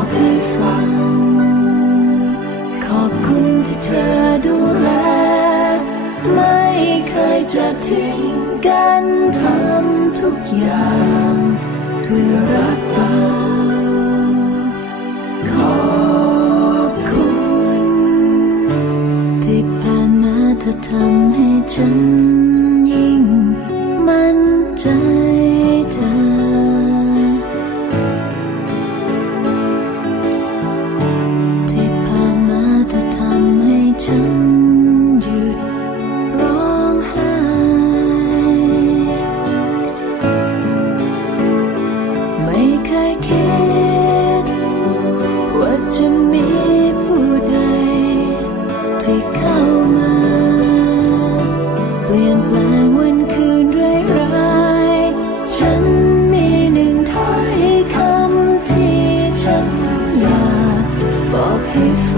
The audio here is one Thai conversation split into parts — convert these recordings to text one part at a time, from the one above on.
บอกให้ฟัง ขอบคุณที่เธอดูแล ไม่เคยจะทิ้งกันทำทุกอย่าง เพื่อรักเราขอบคุณ ที่ผ่านมาเธอทำให้ฉันยิ่งมั่นใจ จะมีผู้ใดที่เข้ามา เปลี่ยนแปลงวันคืนร้ายๆฉันมีหนึ่งถ้อยคำที่ฉันอยากบอกให้ฟัง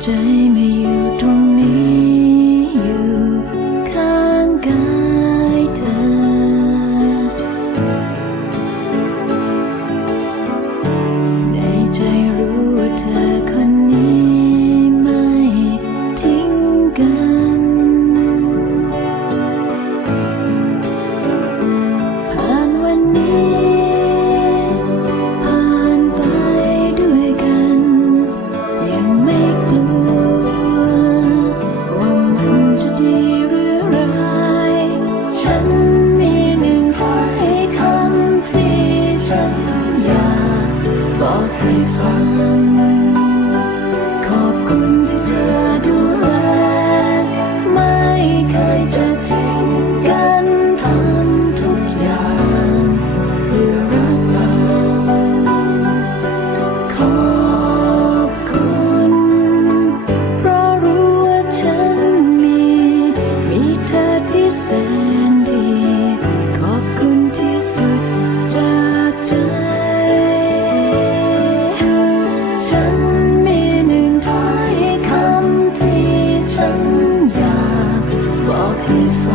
อุ่นใจำที่ You.